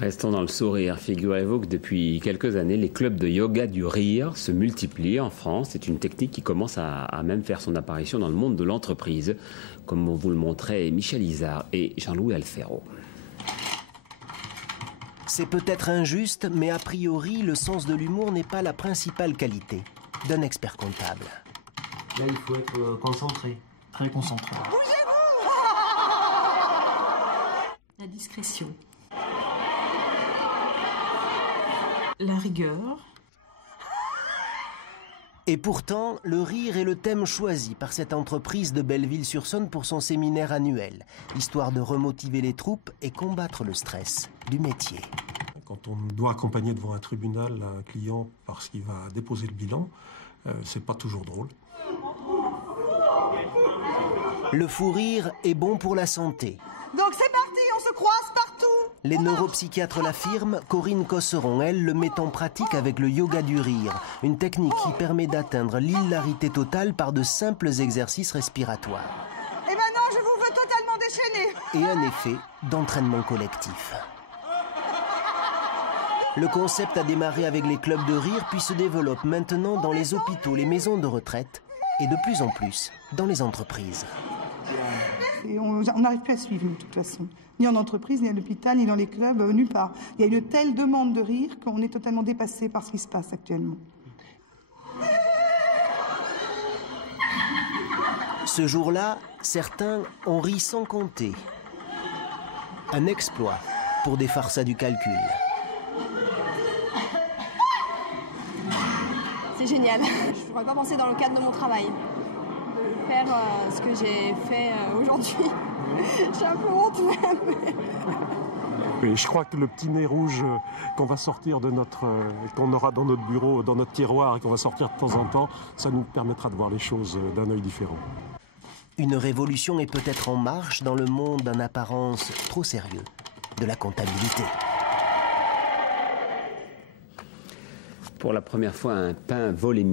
Restons dans le sourire. Figurez-vous que depuis quelques années, les clubs de yoga du rire se multiplient en France. C'est une technique qui commence à même faire son apparition dans le monde de l'entreprise, comme vous le montraient Michel Izard et Jean-Louis Alfero. C'est peut-être injuste, mais a priori, le sens de l'humour n'est pas la principale qualité d'un expert comptable. Là, il faut être concentré, très concentré. Bougez-vous! La discrétion. La rigueur. Et pourtant, le rire est le thème choisi par cette entreprise de Belleville-sur-Saône pour son séminaire annuel, histoire de remotiver les troupes et combattre le stress du métier. Quand on doit accompagner devant un tribunal un client parce qu'il va déposer le bilan, c'est pas toujours drôle. Le fou rire est bon pour la santé. Donc c'est parti, on se croise partout. Les neuropsychiatres l'affirment, Corinne Cosseron, elle, le met en pratique avec le yoga du rire, une technique qui permet d'atteindre l'hilarité totale par de simples exercices respiratoires. Et maintenant, je vous veux totalement déchaîné. Et un effet d'entraînement collectif. Le concept a démarré avec les clubs de rire, puis se développe maintenant dans les hôpitaux, les maisons de retraite et de plus en plus dans les entreprises. Et on n'arrive plus à suivre, de toute façon. Ni en entreprise, ni à l'hôpital, ni dans les clubs, nulle part. Il y a une telle demande de rire qu'on est totalement dépassé par ce qui se passe actuellement. Ce jour-là, certains ont ri sans compter. Un exploit pour des farceurs du calcul. C'est génial. Je ne pourrais pas penser dans le cadre de mon travail de faire ce que j'ai fait aujourd'hui. J'ai un peu honte même. Oui, je crois que le petit nez rouge qu'on va sortir de qu'on aura dans notre bureau, dans notre tiroir et qu'on va sortir de temps en temps, ça nous permettra de voir les choses d'un œil différent. Une révolution est peut-être en marche dans le monde en apparence trop sérieux de la comptabilité. Pour la première fois, un pain volémique